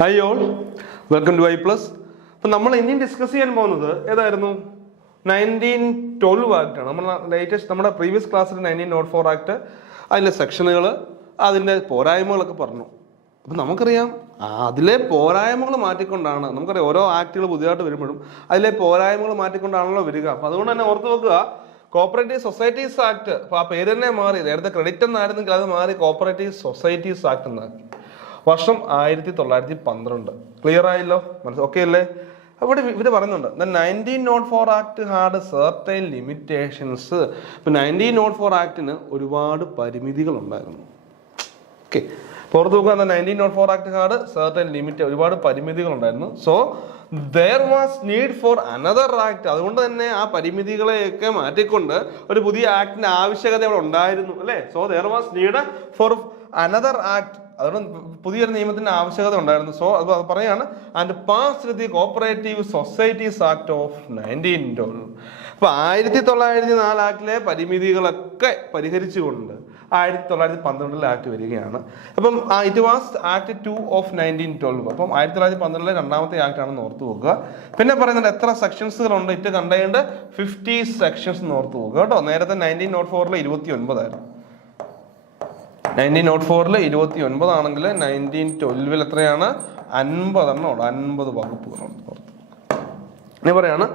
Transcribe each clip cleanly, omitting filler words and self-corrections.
Hi all, welcome to I+. അപ്പം നമ്മൾ ഇനിയും ഡിസ്കസ് ചെയ്യാൻ പോകുന്നത് ഏതായിരുന്നു? 1912 ആക്റ്റാണ്. നമ്മുടെ പ്രീവിയസ് ക്ലാസ്സിൽ 1904 ആക്ട്, അതിൻ്റെ സെക്ഷനുകൾ, അതിൻ്റെ പോരായ്മകളൊക്കെ പറഞ്ഞു. അപ്പം നമുക്കറിയാം അതിലെ പോരായ്മകൾ മാറ്റിക്കൊണ്ടാണ്, നമുക്കറിയാം ഓരോ ആക്ടുകൾ പുതിയതായിട്ട് വരുമ്പോഴും അതിലെ പോരായ്മകൾ മാറ്റിക്കൊണ്ടാണല്ലോ വരിക. അപ്പം അതുകൊണ്ട് തന്നെ ഓർത്ത് വെക്കുക, കോപ്പറേറ്റീവ് സൊസൈറ്റീസ് ആക്ട്, അപ്പോൾ ആ പേര് തന്നെ മാറി. നേരത്തെ ക്രെഡിറ്റ് എന്നായിരുന്നെങ്കിൽ അത് മാറി കോപ്പറേറ്റീവ് സൊസൈറ്റീസ് ആക്ട് എന്നാക്കി. വർഷം 1912. ക്ലിയർ ആയല്ലോ? ഓക്കെ അല്ലേ? അവിടെ ഇവര് പറയുന്നുണ്ട്, 1904 ആക്ട് ഹാഡ് സർട്ടൈൻ ലിമിറ്റേഷൻസ്. ഇപ്പൊ 1904 ആക്ടിന് ഒരുപാട് പരിമിതികൾ ഉണ്ടായിരുന്നു. ഓക്കെ, പുറത്തു നോക്കുക, 1904 ആക്ട് ഹാഡ് സർട്ടൈൻ ലിമിറ്റ്, ഒരുപാട് പരിമിതികൾ ഉണ്ടായിരുന്നു. So there was need for another act. അതുകൊണ്ട് തന്നെ ആ പരിമിതികളെയൊക്കെ മാറ്റിക്കൊണ്ട് ഒരു പുതിയ ആക്ടിന്റെ ആവശ്യകത അവിടെ ഉണ്ടായിരുന്നു, അല്ലേ? So there was need for another act. അതുകൊണ്ട് പുതിയൊരു നിയമത്തിന്റെ ആവശ്യകത ഉണ്ടായിരുന്നു. സോ അത് പറയാണ്, and passed the cooperative societies act of 1912. അപ്പൊ 1904 ആക്ടിലെ പരിമിതികളൊക്കെ പരിഹരിച്ചുകൊണ്ട് 1912 ആക്ട് വരികയാണ്. അപ്പം ഇറ്റ് വാസ് ആക്ട് 2 ഓഫ് 1912. അപ്പം 1912 രണ്ടാമത്തെ ആക്ട് ആണെന്ന് ഓർത്തു പോകുക. പിന്നെ പറയുന്നത് എത്ര സെക്ഷൻസുകളുണ്ട്? ഇറ്റ് കണ്ടെയ്ൻഡ് 50 സെക്ഷൻസ് എന്ന് ഓർത്തു പോകുക കേട്ടോ. നേരത്തെ 1904 29 ആയിരുന്നു. 1904 29 ആണെങ്കിൽ 1912 എത്രയാണ്? 50 എണ്ണമുള്ളൂ, 50 വകുപ്പുകളുണ്ട്. ഇനി പറയാണ്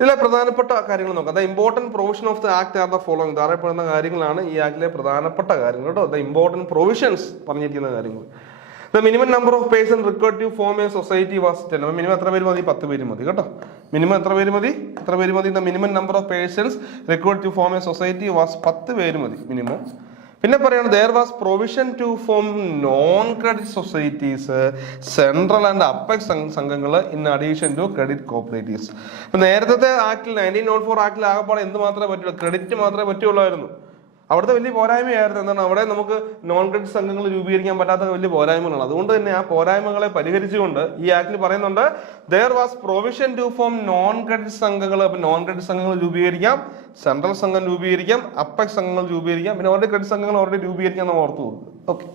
ഇതിലെ പ്രധാനപ്പെട്ട കാര്യങ്ങൾ നോക്കാം. The important provision of the act are the following. താഴെപ്പെടുന്ന കാര്യങ്ങളാണ് ഈ ആക്ടിലെ പ്രധാനപ്പെട്ട കാര്യങ്ങൾ കേട്ടോ. ദ ഇമ്പോർട്ടന്റ് പ്രൊവിഷൻസ് പറഞ്ഞിരിക്കുന്ന കാര്യങ്ങൾ. The minimum number of person required to form a society was 10. Minimum എത്ര പേര് മതി? 10 പേര് മതി കേട്ടോ. മിനിമം എത്ര പേര് മതി? The minimum number of persons required to form a society was 10 പേര് മതി മിനിമം. പിന്നെ പറയണം, there was provision to form non credit societies, central and apex സംഘങ്ങൾ in addition to credit cooperatives. ഇപ്പൊ നേരത്തെ ആക്ടിൽ 1904 ആക്ടിൽ ആകപ്പാടെ എന്ത് മാത്രമേ പറ്റുള്ളൂ? ക്രെഡിറ്റ് മാത്രമേ പറ്റുള്ളായിരുന്നു. അവിടുത്തെ വലിയ പോരായ്മയായിരുന്നു എന്താണ്, അവിടെ നമുക്ക് നോൺ ക്രെഡിറ്റ് സംഘങ്ങൾ രൂപീകരിക്കാൻ പറ്റാത്ത വലിയ പോരായ്മകളാണ്. അതുകൊണ്ട് തന്നെ ആ പോരായ്മകളെ പരിഹരിച്ചുകൊണ്ട് ഈ ആക്ടിൽ പറയുന്നുണ്ട്, there was provision to form non credit സംഘങ്ങൾ. അപ്പൊ നോൺ ക്രെഡിറ്റ് സംഘങ്ങൾ രൂപീകരിക്കാം, സെൻട്രൽ സംഘം രൂപീകരിക്കാം, അപ്പെക്സ് സംഘങ്ങൾ രൂപീകരിക്കാം, പിന്നെ ഓൾറെഡി ക്രെഡിറ്റ് സംഘങ്ങൾ ഓൾറെഡി രൂപീകരിക്കാൻ നമ്മൾ ഓർത്തു പോകും. ഓക്കെ,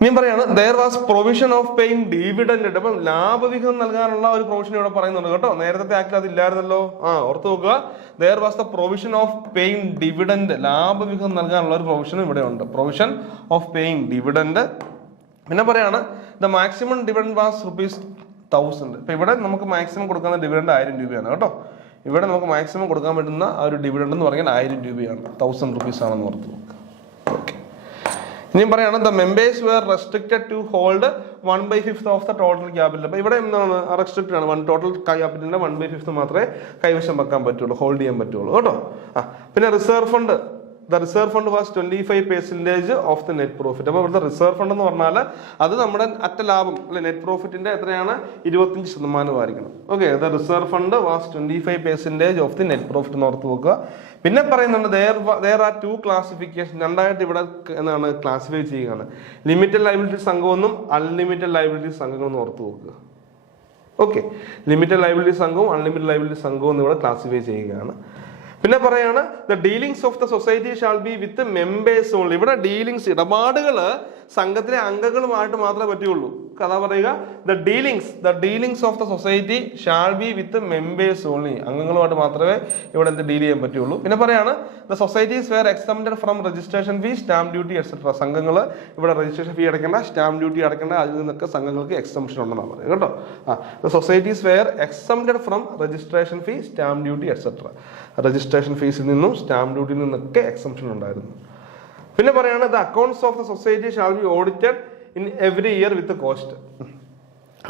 ഇനിയും പറയാണ്, there was provision of paying dividend. അപ്പം ലാഭവിഹിതം നൽകാനുള്ള ഒരു പ്രൊവിഷൻ ഇവിടെ പറയുന്നുണ്ട് കേട്ടോ. നേരത്തെ ആക്ടിൽ അതില്ലായിരുന്നല്ലോ. ഓർത്തു നോക്കുക, there was the provision of paying dividend. ലാഭവിഹിതം നൽകാനുള്ള ഒരു പ്രൊവിഷൻ ഇവിടെ ഉണ്ട്, പ്രൊവിഷൻ ഓഫ് പേയിങ് ഡിവിഡൻഡ്. പിന്നെ പറയാണ്, the maximum dividend was ₹1000. ഇപ്പൊ ഇവിടെ നമുക്ക് മാക്സിമം കൊടുക്കുന്ന ഡിവിഡൻഡ് 1000 രൂപയാണ് കേട്ടോ. ഇവിടെ നമുക്ക് മാക്സിമം കൊടുക്കാൻ പറ്റുന്ന ആ ഒരു ഡിവിഡൻഡ് എന്ന് പറഞ്ഞാൽ 1000 രൂപയാണ്, ₹1000 ആണെന്ന് ഓർത്തു നോക്കുക. ഓക്കെ, ഇനിയും പറയാണ്, the members were restricted to hold 1/5 of the total capital. അപ്പൊ ഇവിടെ എന്താണ്? റെസ്ട്രിക്റ്റഡ് ആണ്. ടോട്ടൽ ക്യാപിറ്റലിന്റെ 1/5 മാത്രമേ കൈവശം വെക്കാൻ പറ്റുള്ളൂ, ഹോൾഡ് ചെയ്യാൻ പറ്റുള്ളൂ കേട്ടോ. പിന്നെ reserve fund, the reserve fund was 25% of the net profit. അപ്പൊ ഇവിടുത്തെ റിസർവ് ഫണ്ട് എന്ന് പറഞ്ഞാൽ അത് നമ്മുടെ അറ്റ ലാഭം അല്ലെ, നെറ്റ് പ്രോഫിറ്റിന്റെ എത്രയാണ്? 25% ആയിരിക്കണം. Okay, the reserve fund was 25% of the net profit എന്ന് ഓർത്ത് നോക്കുക. പിന്നെ പറയുന്നുണ്ട്, there are 2 ക്ലാസിഫിക്കേഷൻ. രണ്ടായിട്ട് ഇവിടെ എന്താണ് ക്ലാസിഫൈ ചെയ്യുകയാണ്. ലിമിറ്റഡ് ലയബിലിറ്റി സംഘമെന്നും അൺലിമിറ്റഡ് ലയബിലിറ്റി സംഘങ്ങളെന്നും ഓർത്ത് നോക്കുക. ഓക്കെ, ലിമിറ്റഡ് ലയബിലിറ്റി സംഘവും അൺലിമിറ്റഡ് ലയബിലിറ്റി സംഘവും എന്ന് ഇവിടെ ക്ലാസിഫൈ ചെയ്യുകയാണ്. പിന്നെ പറയാണ്, the dealings of the society shall be with members only. ഇവിടെ ഡീലിംഗ്സ്, ഇടപാടുകൾ സംഘത്തിലെ അംഗങ്ങളുമായിട്ട് മാത്രമേ പറ്റുള്ളൂ. കഥ പറയുക, the dealings of the society shall be with members only. അംഗങ്ങളുമായിട്ട് മാത്രമേ ഇവിടെ എന്ത് ഡീൽ ചെയ്യാൻ പറ്റുള്ളൂ. പിന്നെ പറയാണ്, the societies were exempted from registration fee, stamp duty etcetera. സംഘങ്ങൾ ഇവിടെ രജിസ്ട്രേഷൻ ഫീ അടയ്ക്കേണ്ട, സ്റ്റാമ്പ് ഡ്യൂട്ടി അടയ്ക്കേണ്ട, അതിൽ നിന്നൊക്കെ സംഘങ്ങൾക്ക് എക്സംപ്ഷൻ ഉണ്ടെന്നാണ് പറയുക കേട്ടോ. The societies were exempted from registration fee, stamp duty etcetera. Registration ഫീസിൽ നിന്നും സ്റ്റാമ്പ് ഡ്യൂട്ടിയിൽ നിന്നൊക്കെ എക്സംപ്ഷൻ ഉണ്ടായിരുന്നു. പിന്നെ പറയാണ്, the accounts of the society shall be audited in every year with cost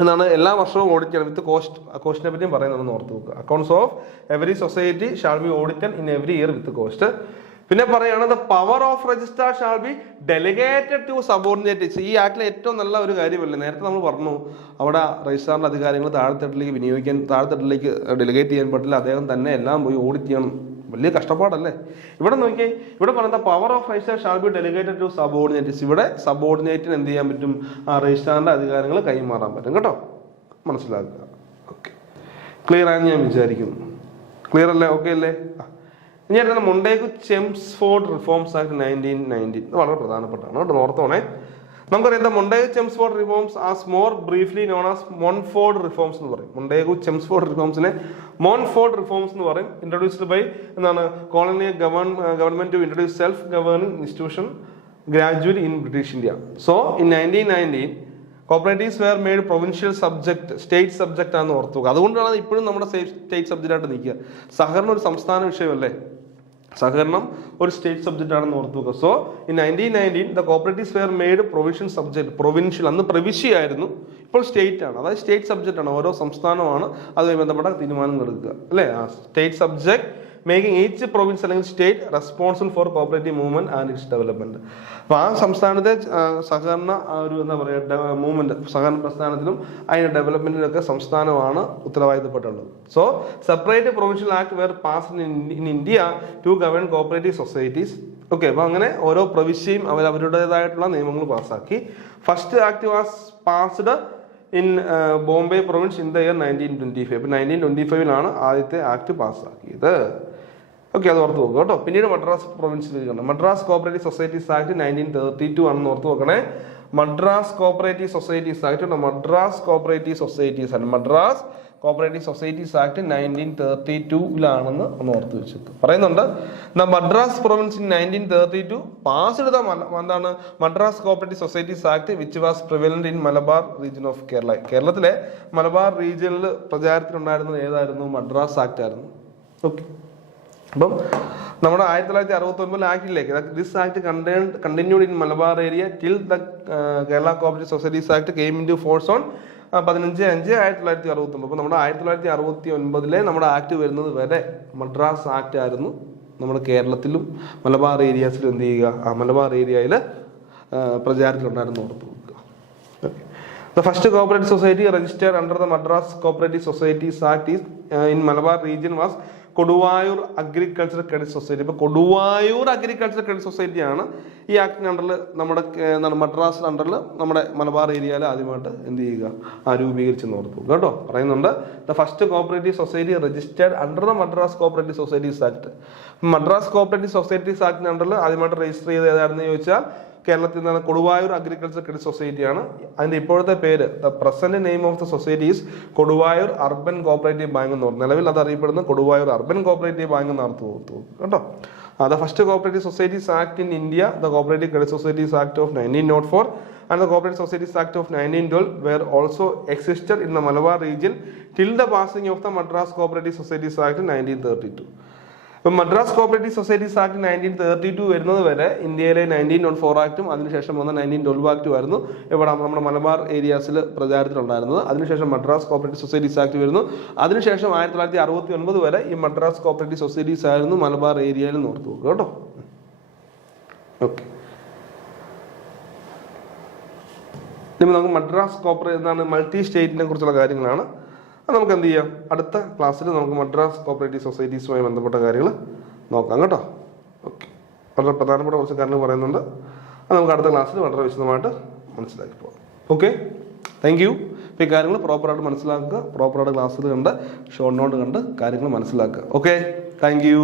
എന്നാണ്. എല്ലാ വർഷവും ഓഡിറ്റ് ചെയ്യണം വിത്ത് കോസ്റ്റ്. ആ കോസ്റ്റിനെ പറ്റിയും പറയുന്നതെന്ന് ഓർത്ത് നോക്കുക. Accounts of every society shall be audited in every year with cost. പിന്നെ പറയാണ്, the power of registrar shall be delegated to subordinates. ഈ ആക്ടിലെ ഏറ്റവും നല്ല ഒരു കാര്യമല്ലേ, നേരത്തെ നമ്മൾ പറഞ്ഞു അവിടെ രജിസ്ട്രാറിന്റെ അധികാരങ്ങൾ താഴെത്തട്ടിലേക്ക് ഡെലിഗേറ്റ് ചെയ്യാൻ പറ്റില്ല. അദ്ദേഹം തന്നെ എല്ലാം പോയി ഓഡിറ്റ് ചെയ്യണം. വലിയ കഷ്ടപ്പാടല്ലേ? ഇവിടെ നോക്കിയേ, ഇവിടെ പറയുന്ന power of registrar shall be delegated to subordinates. ഇവിടെ സബോർഡിനേറ്റിന് എന്ത് ചെയ്യാൻ പറ്റും? ആ രജിസ്ട്രാറിന്റെ അധികാരങ്ങൾ കൈമാറാൻ പറ്റും കേട്ടോ. മനസ്സിലാക്കുക. ഓക്കെ, ക്ലിയർ ആയെന്ന് ഞാൻ വിചാരിക്കുന്നു. ക്ലിയർ അല്ലേ? ഓക്കെ അല്ലേ? ഇനി അടുത്ത മൊണ്ടേഗു ചെംസ്ഫോർഡ് റിഫോംസ് ആക്ട് 1919. വളരെ പ്രധാനപ്പെട്ടാണ് കേട്ടോ, ഓർത്തോണേ. നമുക്കറിയാം Montagu Chelmsford reforms as more briefly known as Montford reforms എന്ന് പറയും. മൊണ്ടേഗു-ചെംസ്ഫോർഡ് റിഫോംസിനെ മോൺഫോർഡ് റിഫോംസ് എന്ന് പറയും. ഇൻട്രൊഡ്യൂസ്ഡ് ബൈ എന്താണ് colonial government to introduce self governing institution gradually in British India. So in 1919 cooperatives were made provincial subject, state subject ആണെന്ന് ഓർത്തുക. അതുകൊണ്ടാണ് ഇപ്പോഴും നമ്മുടെ സ്റ്റേറ്റ് സബ്ജക്റ്റ് ആയിട്ട് നിൽക്കുക. സഹകരണം ഒരു സംസ്ഥാന വിഷയമല്ലേ, സഹകരണം ഒരു സ്റ്റേറ്റ് സബ്ജക്റ്റ് ആണെന്ന് ഓർത്തുക. So in 1919 the cooperatives were made provincial subject. Provincial അന്ന് പ്രവിശ്യയായിരുന്നു, ഇപ്പോൾ സ്റ്റേറ്റ് ആണ്. അതായത് സ്റ്റേറ്റ് സബ്ജക്റ്റ് ആണ്, ഓരോ സംസ്ഥാനമാണ് അതുമായി ബന്ധപ്പെട്ട തീരുമാനങ്ങൾ എടുക്കുക അല്ലേ. State subject making each province അല്ലെങ്കിൽ state responsible for cooperative movement and its development. അപ്പൊ ആ സംസ്ഥാനത്തെ സഹകരണ ഒരു എന്താ പറയുക മൂവ്മെന്റ്, സഹകരണ പ്രസ്ഥാനത്തിലും അതിന്റെ ഡെവലപ്മെന്റിനൊക്കെ സംസ്ഥാനമാണ് ഉത്തരവാദിത്തപ്പെട്ടുള്ളത്. So separate provincial act were passed in India to govern cooperative societies. Okay, അപ്പൊ അങ്ങനെ ഓരോ പ്രവിശ്യയും അവരുടേതായിട്ടുള്ള നിയമങ്ങൾ പാസ്സാക്കി. First act was passed in Bombay province in the year 1925. ഇപ്പൊ 1925 ആദ്യത്തെ ആക്ട് പാസ്സാക്കിയത്. ഓക്കെ, അത് ഓർത്ത് നോക്കുക കേട്ടോ. പിന്നീട് മദ്രാസ് പ്രൊവിൻസിലേക്ക് കണ്ടു. മദ്രാസ് കോപ്പറേറ്റീവ് സൊസൈറ്റീസ് ആക്ട് 1932 ആണെന്ന് ഓർത്ത് നോക്കണേ. Madras cooperative societies act, Madras cooperative societies ആണ്. മദ്രാസ് കോപ്പറേറ്റീവ് സൊസൈറ്റീസ് ആക്ട് 1932 ഒന്ന് ഓർത്ത് വെച്ചത് പറയുന്നുണ്ട്. Madras province in 1932 passed the എന്താണ് Madras cooperative societies act which was prevalent in Malabar region of Kerala. കേരളത്തിലെ മലബാർ റീജിയനിൽ പ്രചാരത്തിലുണ്ടായിരുന്നത് ഏതായിരുന്നു? മദ്രാസ് ആക്ട് ആയിരുന്നു. ഓക്കെ, അപ്പം നമ്മുടെ 1969 ആക്ടിലേക്ക് this act continued in Malabar area till the Kerala cooperative societies act came into force on 15/5/1969. അപ്പോൾ നമ്മുടെ 1969 നമ്മുടെ ആക്ട് വരുന്നത് വരെ മദ്രാസ് ആക്ട് ആയിരുന്നു നമ്മുടെ കേരളത്തിലും മലബാർ ഏരിയാസിലും എന്ത് ചെയ്യുക, ആ മലബാർ ഏരിയയിൽ പ്രചാരത്തിലുണ്ടായിരുന്നു ഓർത്ത് വെക്കുക. The first cooperative society registered under the Madras Cooperative Societies Act in Malabar region was Koduvayur agriculture credit society. ഇപ്പൊ കൊടുവായൂർ അഗ്രികൾച്ചർ ക്രെഡിറ്റ് സൊസൈറ്റി ആണ് ഈ ആക്ടിന് അണ്ടറിൽ നമ്മുടെ മദ്രാസിന്റെ അണ്ടറിൽ നമ്മുടെ മലബാർ ഏരിയയിൽ ആദ്യമായിട്ട് എന്ത് ചെയ്യുക, രൂപീകരിച്ചെന്ന് ഓർത്തു കേട്ടോ. പറയുന്നുണ്ട് the first cooperative society registered under the Madras cooperative societies act. Madras cooperative societies ആക്ടിന് അണ്ടറിൽ ആദ്യമായിട്ട് രജിസ്റ്റർ ചെയ്ത് ഏതാണെന്ന് ചോദിച്ചാൽ കേരളത്തിൽ നിന്നാണ് കൊടുവായൂർ അഗ്രികൾച്ചർ ക്രെഡിറ്റ് സൊസൈറ്റിയാണ്. അതിന്റെ ഇപ്പോഴത്തെ പേര് the present name of the societies Koduvayur urban cooperative bank എന്ന് പറഞ്ഞു. നിലവിൽ അത് അറിയപ്പെടുന്ന കൊടുവായൂർ അർബൻ കോപ്പറേറ്റീവ് ബാങ്ക് എന്ന് ഓർത്തു കേട്ടോ. The first cooperative societies act in India, the cooperative credit societies act of 1904 and the cooperative societies act of 1912 were also existed in the Malabar region till the passing of the Madras Cooperative Societies Act in 1932. ഇപ്പം Madras cooperative societies act 1932 വരുന്നത് വരെ ഇന്ത്യയിലെ 1904 ആക്ടും അതിനുശേഷം വന്ന 1912 ആക്ടും ആയിരുന്നു ഇവിടെ നമ്മുടെ മലബാർ ഏരിയാസിൽ പ്രചാരത്തിലുണ്ടായിരുന്നത്. അതിനുശേഷം മദ്രാസ് കോപ്പറേറ്റീവ് സൊസൈറ്റീസ് ആക്ട് വരുന്നു. അതിനുശേഷം 1969 വരെ ഈ മദ്രാസ് കോപ്പറേറ്റീവ് സൊസൈറ്റീസ് ആയിരുന്നു മലബാർ ഏരിയയിൽ ഓർത്തു നോക്കുക കേട്ടോ. ഓക്കെ, ഇനി നമുക്ക് മദ്രാസ് കോപ്പറേറ്റ് എന്താണ് മൾട്ടി സ്റ്റേറ്റിനെ കുറിച്ചുള്ള കാര്യങ്ങളാണ്. അത് നമുക്ക് എന്ത് ചെയ്യാം, അടുത്ത ക്ലാസ്സിൽ നമുക്ക് മദ്രാസ് കോപ്പറേറ്റീവ് സൊസൈറ്റീസുമായി ബന്ധപ്പെട്ട കാര്യങ്ങൾ നോക്കാം കേട്ടോ. ഓക്കെ, വളരെ പ്രധാനപ്പെട്ട കുറച്ച് കാര്യങ്ങൾ പറയുന്നുണ്ട്. അത് നമുക്ക് അടുത്ത ക്ലാസ്സിൽ വളരെ വിശദമായിട്ട് മനസ്സിലാക്കി പോകാം. Okay, thank you. ഇപ്പോൾ ഈ കാര്യങ്ങൾ പ്രോപ്പറായിട്ട് മനസ്സിലാക്കുക, പ്രോപ്പറായിട്ട് ക്ലാസ്സിൽ കണ്ട് ഷോർട്ട് നോട്ട് കണ്ട് കാര്യങ്ങൾ മനസ്സിലാക്കുക. Okay, thank you.